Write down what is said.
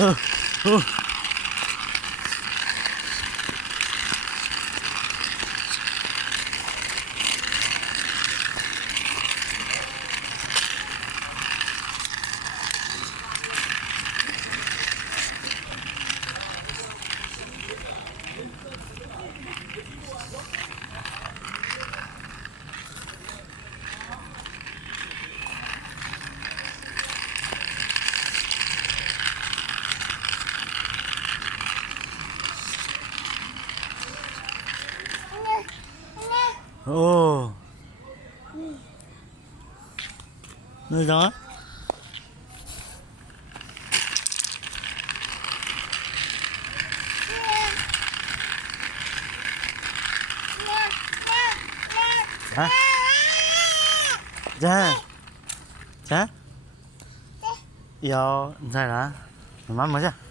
어. 오. 너 이상아? 자. 자. 자. Vô, sao hả? Mày mắm mà chứ?